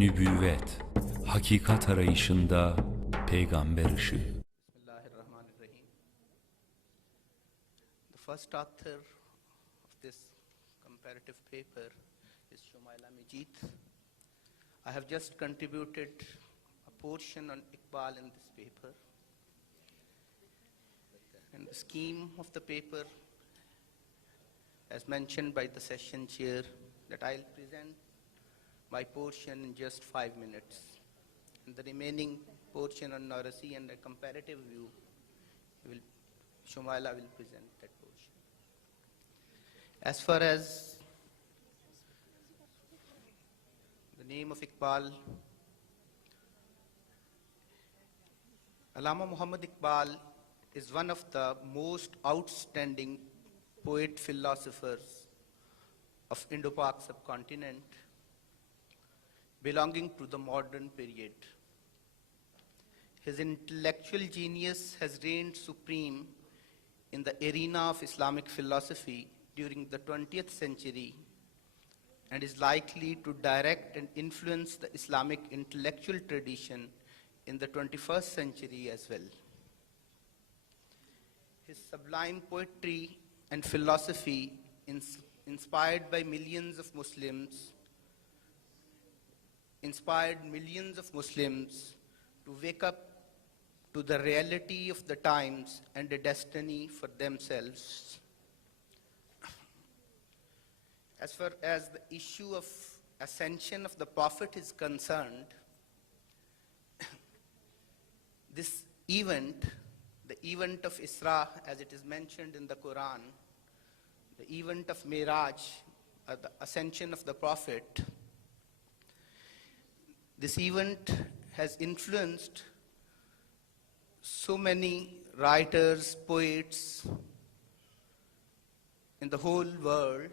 Nübüvvet, hakikat arayışında peygamber ışığı. Bismillahirrahmanirrahim. The first author of this comparative paper is Amjad. I have just contributed a portion on Iqbal in this paper. And the scheme of the paper, as mentioned by the session chair, that I'll present my portion in just 5 minutes. And the remaining portion on Nursi and a comparative view, Shumaila will present that portion. As far as the name of Iqbal, Allama Muhammad Iqbal is one of the most outstanding poet-philosophers of Indo-Pak subcontinent, belonging to the modern period. His intellectual genius has reigned supreme in the arena of Islamic philosophy during the 20th century and is likely to direct and influence the Islamic intellectual tradition in the 21st century as well. His sublime poetry and philosophy, inspired millions of Muslims to wake up to the reality of the times and a destiny for themselves. As far as the issue of ascension of the Prophet is concerned, this event, the event of Isra, as it is mentioned in the Quran, the event of Miraj, the ascension of the Prophet, this event has influenced so many writers, poets in the whole world,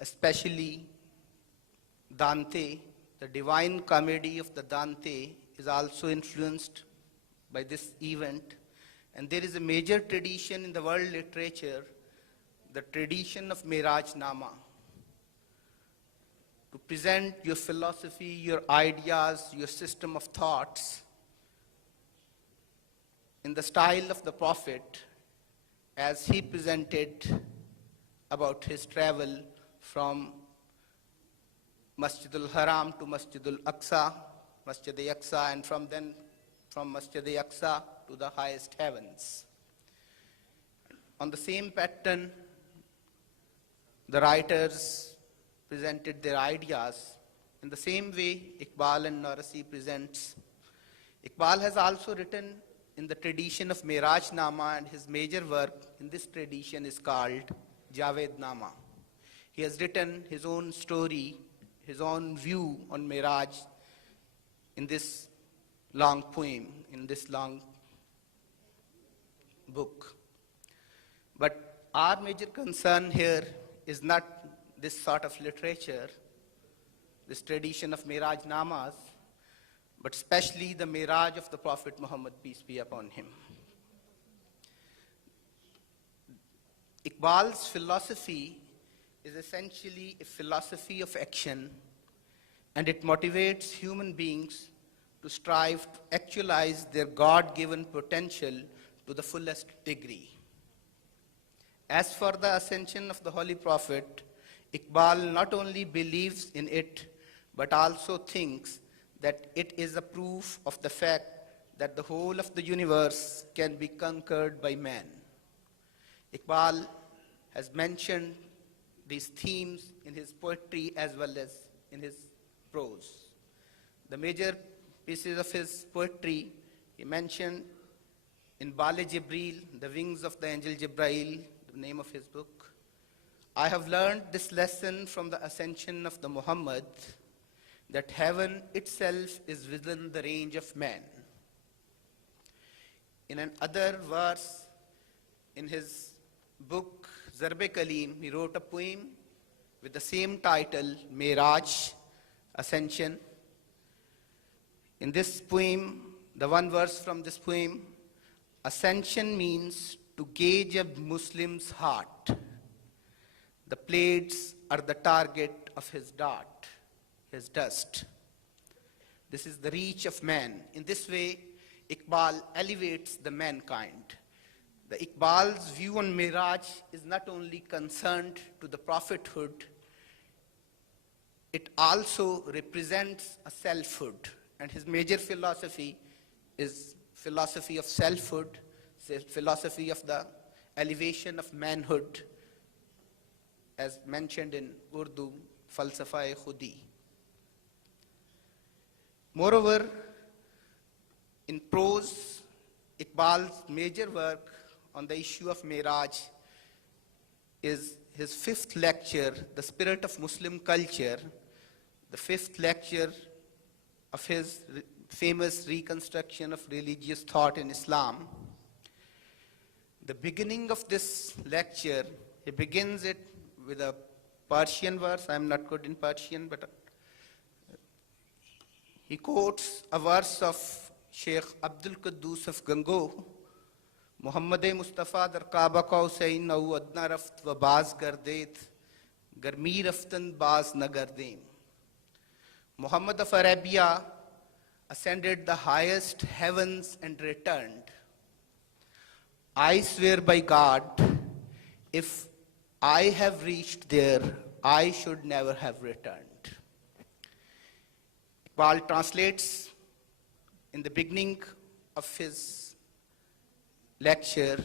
especially Dante. The Divine Comedy of the Dante is also influenced by this event. And there is a major tradition in the world literature, the tradition of Miraj Nama, to present your philosophy, your ideas, your system of thoughts in the style of the Prophet as he presented about his travel from Masjid al-Haram to Masjid al-Aqsa, and from Masjid al-Aqsa to the highest heavens. On the same pattern, the writers presented their ideas. In the same way, Iqbal and Nursi presents. Iqbal has also written in the tradition of Miraj Nama, and his major work in this tradition is called Javed Nama. He has written his own story, his own view on Miraj in this long poem, in this long book. But our major concern here is not this sort of literature, this tradition of Miraj Namas, but especially the Miraj of the Prophet Muhammad, peace be upon him. Iqbal's philosophy is essentially a philosophy of action, and it motivates human beings to strive to actualize their God-given potential to the fullest degree. As for the ascension of the Holy Prophet, Iqbal not only believes in it, but also thinks that it is a proof of the fact that the whole of the universe can be conquered by man. Iqbal has mentioned these themes in his poetry as well as in his prose. The major pieces of his poetry he mentioned in Bale Jibril, The Wings of the Angel Jibrail, the name of his book. I have learned this lesson from the ascension of the Muhammad, that heaven itself is within the range of man. In another verse, in his book, Zarbe Kalim, he wrote a poem with the same title, Miraj, Ascension. In this poem, the one verse from this poem, ascension means to gauge a Muslim's heart. The plates are the target of his dart, his dust. This is the reach of man. In this way, Iqbal elevates the mankind. The Iqbal's view on Miraj is not only concerned to the prophethood, it also represents a selfhood. And his major philosophy is philosophy of selfhood, philosophy of the elevation of manhood, as mentioned in Urdu, Falsafa-e-Khudi. Moreover, in prose, Iqbal's major work on the issue of Miraj is his fifth lecture, The Spirit of Muslim Culture, the fifth lecture of his famous reconstruction of religious thought in Islam. The beginning of this lecture, he begins it with a Persian verse. I'm not good in Persian, but he quotes a verse of Sheikh Abdul Quddus of Gango, Muhammed Mustafa dar Kaaba ka Husain au adna raft wa baz gardet, garmi raftan baz na gardeem. Muhammad of Arabia ascended the highest heavens and returned. I swear by God, if I have reached there, I should never have returned. Iqbal translates in the beginning of his lecture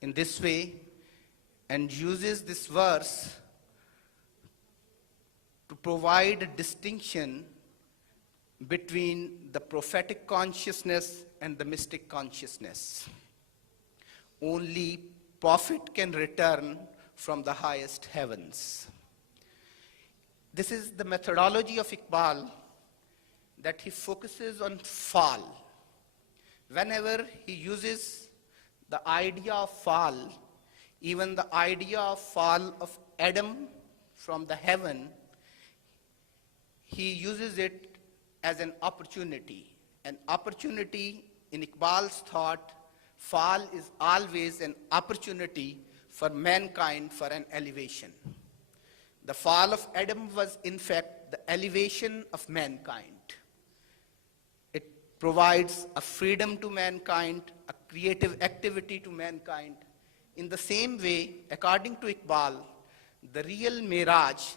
in this way and uses this verse to provide a distinction between the prophetic consciousness and the mystic consciousness. Only prophet can return from the highest heavens. This is the methodology of Iqbal, that he focuses on fall. Whenever he uses the idea of fall, even the idea of fall of Adam from the heaven, he uses it as an opportunity. An opportunity in Iqbal's thought, fall is always an opportunity for mankind for an elevation. The fall of Adam was in fact the elevation of mankind. It provides a freedom to mankind, a creative activity to mankind. In the same way, according to Iqbal, the real Miraj,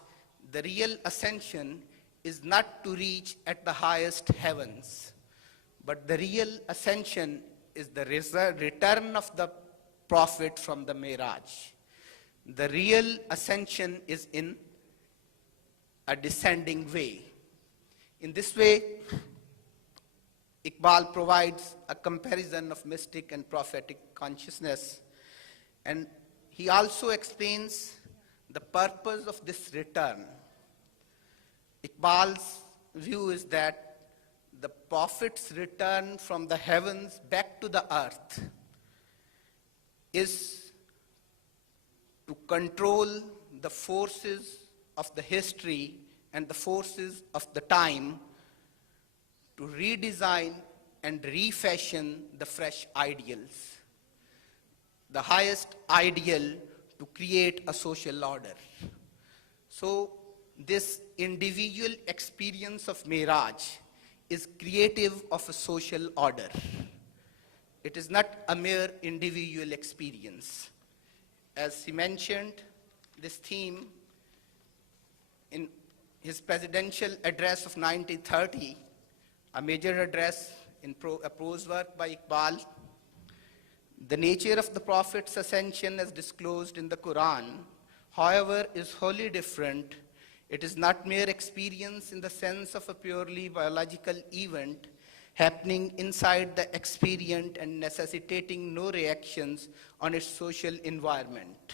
the real ascension, is not to reach at the highest heavens, but the real ascension is the return of the prophet from the Miraj. The real ascension is in a descending way. In this way, Iqbal provides a comparison of mystic and prophetic consciousness, and he also explains the purpose of this return. Iqbal's view is that the prophet's return from the heavens back to the earth is to control the forces of the history and the forces of the time, to redesign and refashion the fresh ideals. The highest ideal to create a social order. So this individual experience of Miraj is creative of a social order. It is not a mere individual experience. As he mentioned, this theme in his presidential address of 1930, a major address in a prose work by Iqbal, the nature of the Prophet's ascension as disclosed in the Quran, however, is wholly different. It is not mere experience in the sense of a purely biological event happening inside the experient and necessitating no reactions on its social environment.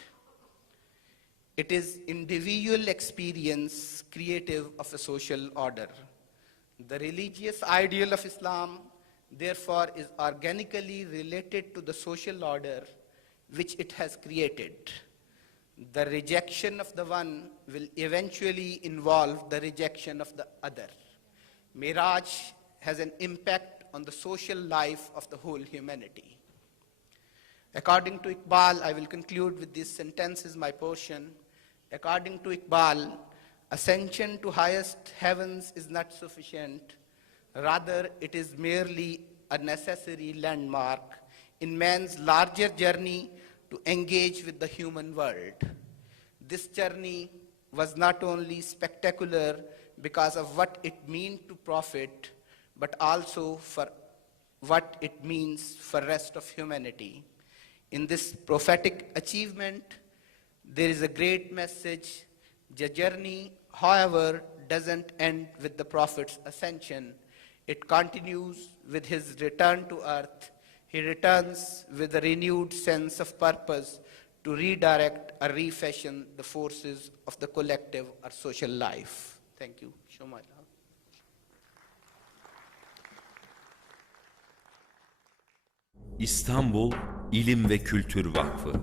It is individual experience creative of a social order. The religious ideal of Islam, therefore, is organically related to the social order which it has created. The rejection of the one will eventually involve the rejection of the other. Miraj has an impact on the social life of the whole humanity. According to Iqbal, I will conclude with this sentence as my portion. According to Iqbal, ascension to highest heavens is not sufficient. Rather, it is merely a necessary landmark in man's larger journey to engage with the human world. This journey was not only spectacular because of what it means to prophet, but also for what it means for rest of humanity. In this prophetic achievement, there is a great message. The journey, however, doesn't end with the prophet's ascension. It continues with his return to earth. He returns with a renewed sense of purpose to redirect or refashion the forces of the collective or social life. Thank you. Shomala. İstanbul İlim ve Kültür Vakfı